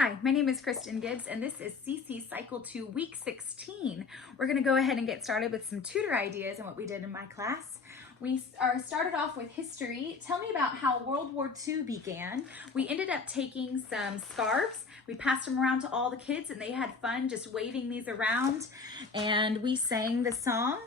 Hi, my name is Kristen Gibbs and this is CC Cycle 2 Week 16. We're going to go ahead and get started with some tutor ideas and what we did in my class. We started off with history. Tell me about how World War II began. We ended up taking some scarves. We passed them around to all the kids and they had fun just waving these around, and we sang the song.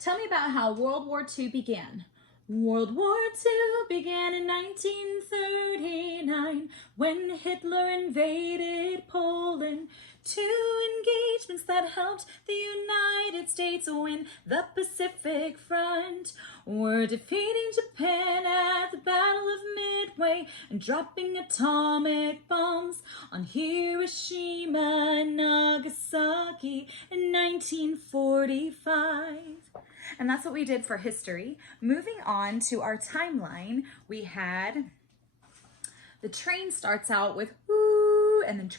Tell me about how World War II began. World War II began in 1939 when Hitler invaded Poland. Two engagements that helped the United States win the Pacific Front were defeating Japan at the Battle of Midway and dropping atomic bombs on Hiroshima and Nagasaki in 1945. And that's what we did for history. Moving on to our timeline, we had the train starts out with woo, and then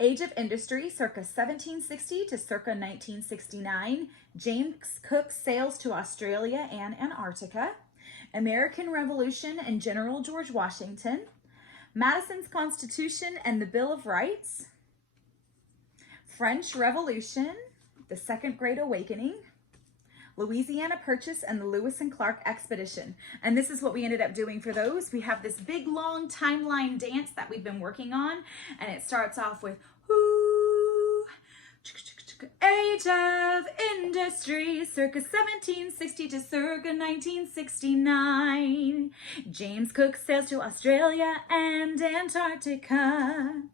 age of industry, circa 1760 to circa 1969. James Cook sails to Australia and Antarctica. American Revolution and General George Washington. Madison's Constitution and the Bill of Rights. French Revolution, the Second Great Awakening. Louisiana Purchase and the Lewis and Clark Expedition. And this is what we ended up doing for those. We have this big long timeline dance that we've been working on, and it starts off with whoo, age of industry, circa 1760 to circa 1969. James Cook sails to Australia and Antarctica.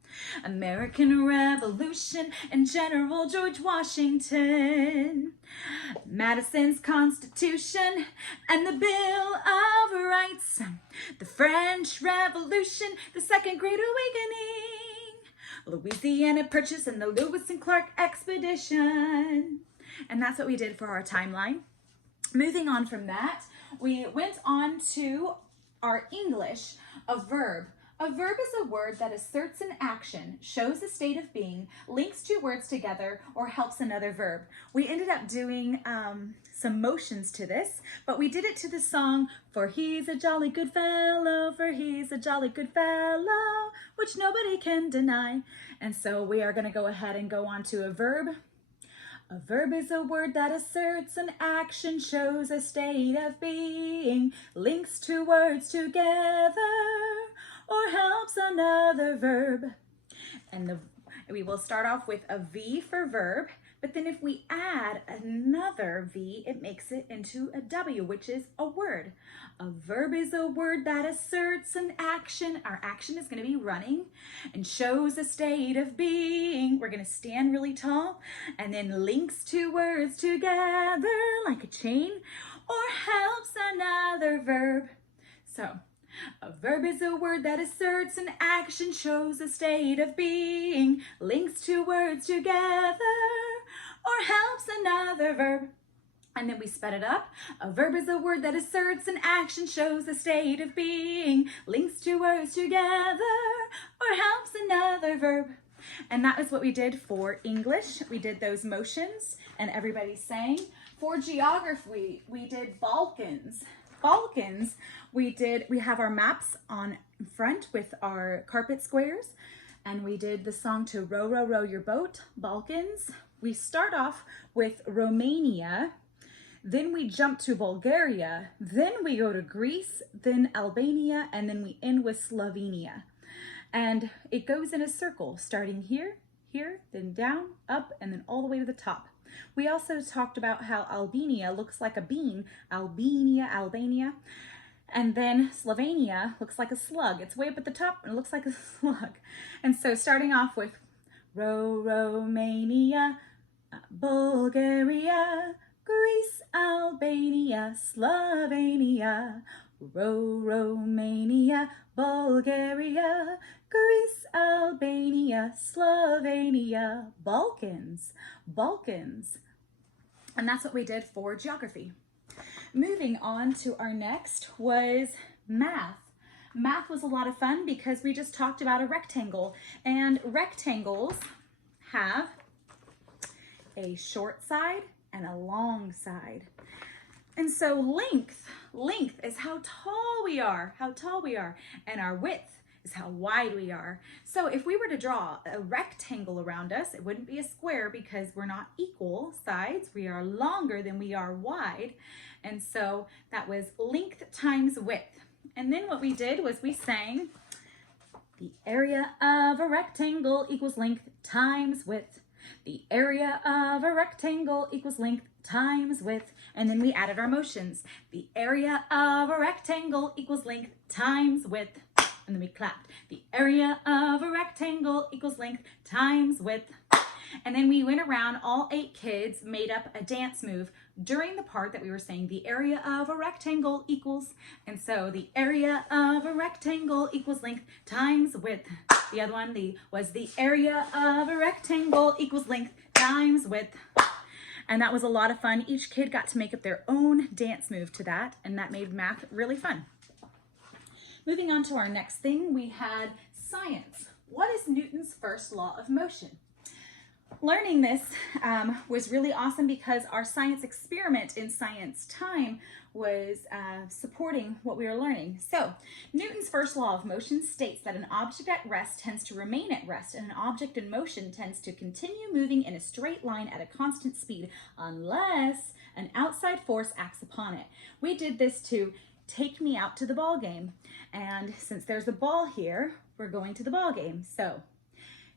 American Revolution and General George Washington. Madison's Constitution and the Bill of Rights. The French Revolution, the Second Great Awakening. Louisiana Purchase and the Lewis and Clark Expedition. And that's what we did for our timeline. Moving on from that, we went on to our English, a verb. A verb is a word that asserts an action, shows a state of being, links two words together, or helps another verb. We ended up doing some motions to this, but we did it to the song, "For he's a jolly good fellow, for he's a jolly good fellow, which nobody can deny." And so we are going to go ahead and go on to a verb. A verb is a word that asserts an action, shows a state of being, links two words together, or helps another verb. And we will start off with a V for verb, but then if we add another V, it makes it into a W, which is a word. A verb is a word that asserts an action. Our action is going to be running, and shows a state of being. We're going to stand really tall, and then links two words together like a chain, or helps another verb. So, a verb is a word that asserts an action, shows a state of being, links two words together, or helps another verb. And then we sped it up. A verb is a word that asserts an action, shows a state of being, links two words together, or helps another verb. And that is what we did for English. We did those motions and everybody sang. For geography, we did Balkans. Balkans, we have our maps on front with our carpet squares, and we did the song to Row, Row, Row Your Boat, Balkans. We start off with Romania, then we jump to Bulgaria, then we go to Greece, then Albania, and then we end with Slovenia. And it goes in a circle, starting here, here, then down, up, and then all the way to the top. We also talked about how Albania looks like a bean, Albania, Albania, and then Slovenia looks like a slug. It's way up at the top and it looks like a slug. And so starting off with Romania, Bulgaria, Greece, Albania, Slovenia. Romania, Bulgaria, Greece, Albania, Slovenia, Balkans, Balkans. And that's what we did for geography. Moving on to our next was math. Math was a lot of fun because we just talked about a rectangle, and rectangles have a short side and a long side. And so length is how tall we are, and our width is how wide we are. So if we were to draw a rectangle around us, it wouldn't be a square because we're not equal sides. We are longer than we are wide. And so that was length times width. And then what we did was we sang, the area of a rectangle equals length times width. The area of a rectangle equals length times width. And then we added our motions. The area of a rectangle equals length times width. And then we clapped. The area of a rectangle equals length times width. And then we went around, all 8 kids made up a dance move during the part that we were saying the area of a rectangle equals. And so the area of a rectangle equals length times width. The other one was the area of a rectangle equals length times width. And that was a lot of fun. Each kid got to make up their own dance move to that, and that made math really fun. Moving on to our next thing, we had science. What is Newton's first law of motion? Learning this was really awesome because our science experiment in science time was supporting what we were learning. So Newton's first law of motion states that an object at rest tends to remain at rest, and an object in motion tends to continue moving in a straight line at a constant speed unless an outside force acts upon it. We did this to take me out to the ball game, and since there's a ball here, we're going to the ball game. So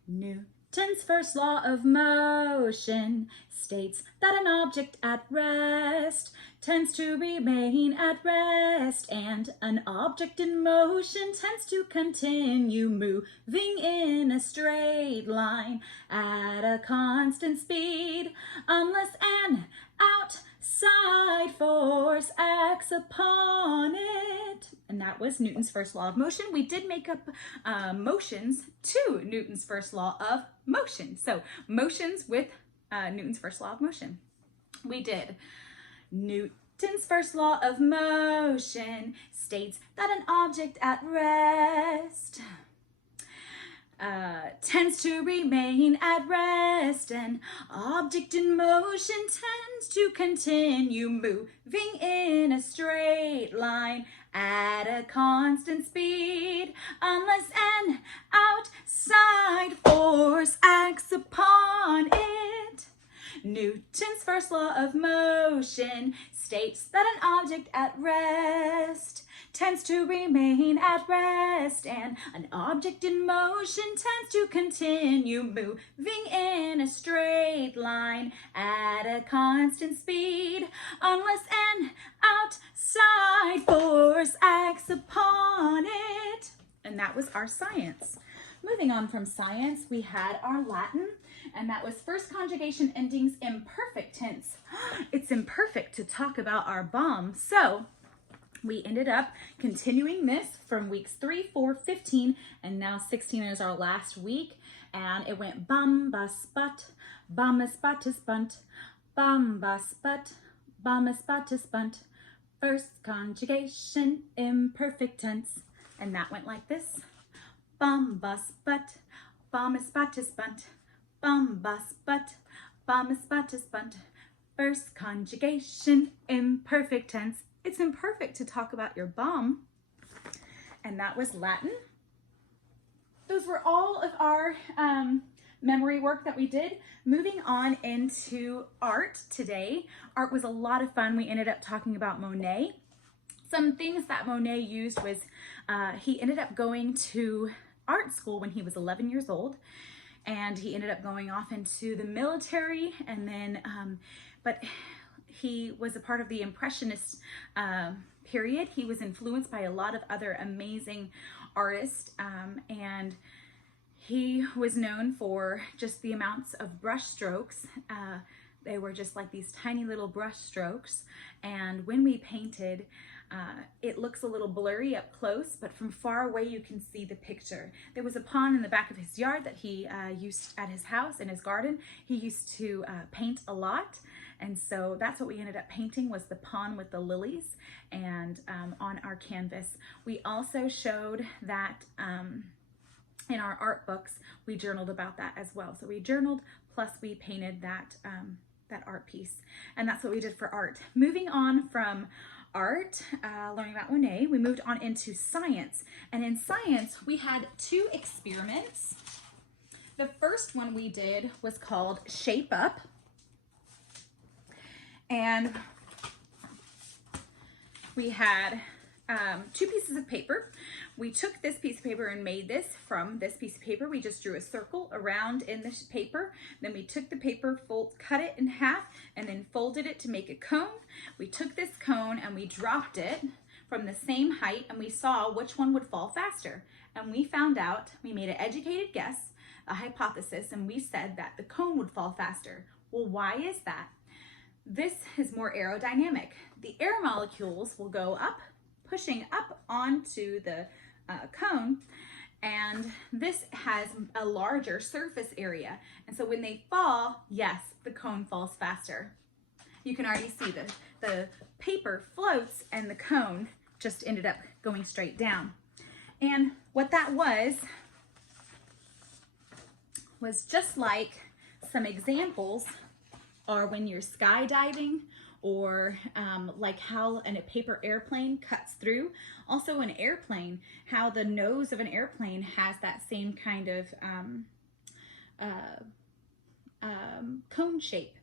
Newton's first law of motion states that an object at rest tends to remain at rest, and an object in motion tends to continue moving in a straight line at a constant speed unless an outside force acts upon it. And that was Newton's first law of motion. We did make up motions to Newton's first law of motion. So motions with Newton's first law of motion. We did. Newton's first law of motion states that an object at rest tends to remain at rest. An object in motion tends to continue moving in a straight line at a constant speed unless an outside force acts upon it. Newton's first law of motion states that an object at rest tends to remain at rest, and an object in motion tends to continue moving in a straight line at a constant speed unless an outside force acts upon it. And that was our science. Moving on from science, we had our Latin, and that was first conjugation endings imperfect tense. It's imperfect to talk about our bomb, so we ended up continuing this from weeks 3, 4, 15, and now 16 is our last week. And it went bum, bus, but, bum, spot, bunt, bum, bus, but, bum, spot, bunt. First conjugation imperfect tense. And that went like this. Bum, bus, but, bum, spot, bunt, bum, bus, but, bum, spot, bunt. First conjugation imperfect tense. It's imperfect to talk about your bum. And that was Latin. Those were all of our memory work that we did. Moving on into art today. Art was a lot of fun. We ended up talking about Monet. Some things that Monet used was he ended up going to art school when he was 11 years old. And he ended up going off into the military, and then, but he was a part of the Impressionist period. He was influenced by a lot of other amazing artists, and he was known for just the amounts of brush strokes. They were just like these tiny little brush strokes, and when we painted, it looks a little blurry up close, but from far away you can see the picture. There was a pond in the back of his yard that he used at his house, in his garden. He used to paint a lot, and so that's what we ended up painting, was the pond with the lilies, and on our canvas. We also showed that in our art books, we journaled about that as well. So we journaled, plus we painted that art piece, and that's what we did for art. Moving on from art, learning about Monet, we moved on into science. And in science, we had 2 experiments. The first one we did was called Shape Up. And we had 2 pieces of paper. We took this piece of paper and made this from this piece of paper. We just drew a circle around in this paper. Then we took the paper, cut it in half, and then folded it to make a cone. We took this cone and we dropped it from the same height, and we saw which one would fall faster. And we found out, we made an educated guess, a hypothesis, and we said that the cone would fall faster. Well, why is that? This is more aerodynamic. The air molecules will go up, pushing up onto the cone, and this has a larger surface area. And so when they fall, yes, the cone falls faster. You can already see the paper floats and the cone just ended up going straight down. And what that was just like some examples are when you're skydiving, or like how a paper airplane cuts through. Also an airplane, how the nose of an airplane has that same kind of cone shape.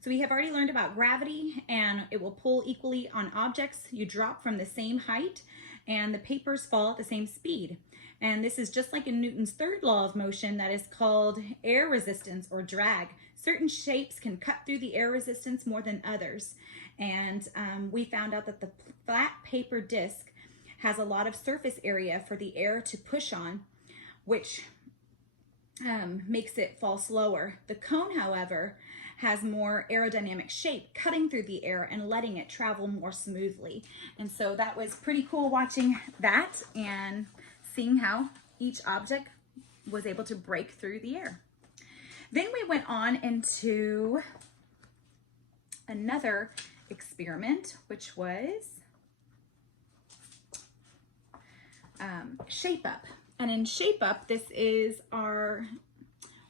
So we have already learned about gravity, and it will pull equally on objects you drop from the same height, and the papers fall at the same speed. And this is just like in Newton's 3rd law of motion, that is called air resistance or drag. Certain shapes can cut through the air resistance more than others. And we found out that the flat paper disc has a lot of surface area for the air to push on, which makes it fall slower. The cone, however, has more aerodynamic shape, cutting through the air and letting it travel more smoothly. And so that was pretty cool watching that and seeing how each object was able to break through the air. Then we went on into another experiment, which was Shape Up. And in Shape Up, this is our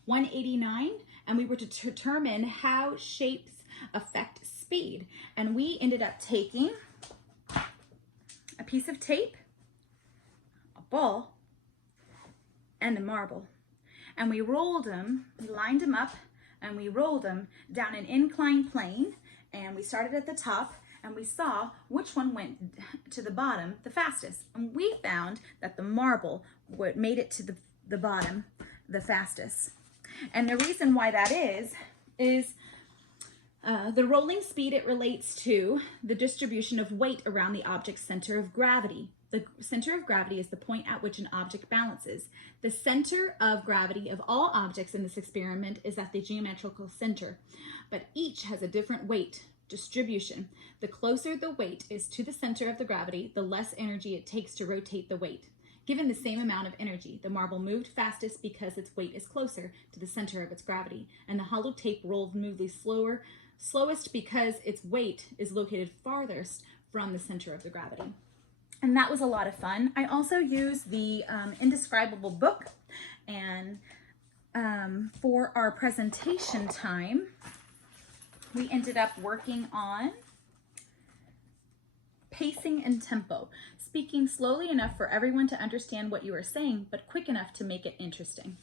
189, and we were to determine how shapes affect speed. And we ended up taking a piece of tape, a ball, and a marble. And we rolled them, we lined them up, and we rolled them down an inclined plane. And we started at the top, and we saw which one went to the bottom the fastest. And we found that the marble made it to the bottom the fastest. And the reason why that is the rolling speed, it relates to the distribution of weight around the object's center of gravity. The center of gravity is the point at which an object balances. The center of gravity of all objects in this experiment is at the geometrical center, but each has a different weight distribution. The closer the weight is to the center of the gravity, the less energy it takes to rotate the weight. Given the same amount of energy, the marble moved fastest because its weight is closer to the center of its gravity, and the hollow tape rolled smoothly slowest because its weight is located farthest from the center of the gravity. And that was a lot of fun. I also used the Indescribable book, and for our presentation time, we ended up working on pacing and tempo, speaking slowly enough for everyone to understand what you are saying, but quick enough to make it interesting.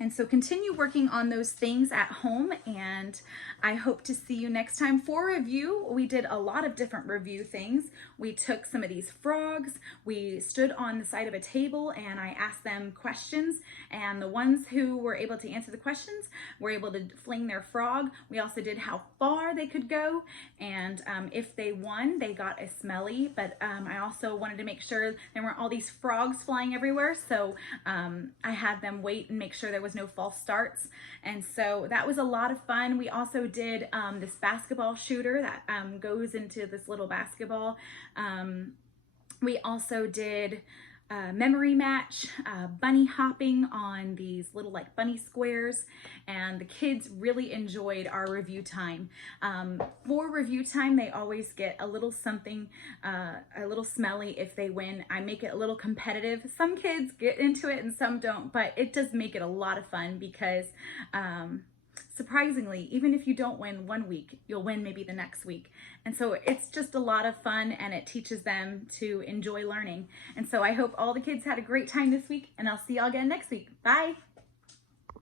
And so continue working on those things at home, and I hope to see you next time. For review, we did a lot of different review things. We took some of these frogs, we stood on the side of a table, and I asked them questions, and the ones who were able to answer the questions were able to fling their frog. We also did how far they could go, and if they won, they got a smelly, but I also wanted to make sure there weren't all these frogs flying everywhere, so I had them wait and make sure there was no false starts. And so that was a lot of fun. We also did this basketball shooter that goes into this little basketball. We also did memory match, bunny hopping on these little like bunny squares, and the kids really enjoyed our review time. For review time, they always get a little something, a little smelly if they win. I make it a little competitive. Some kids get into it and some don't, but it does make it a lot of fun because surprisingly, even if you don't win one week, you'll win maybe the next week. And so it's just a lot of fun, and it teaches them to enjoy learning. And so I hope all the kids had a great time this week, and I'll see y'all again next week. Bye.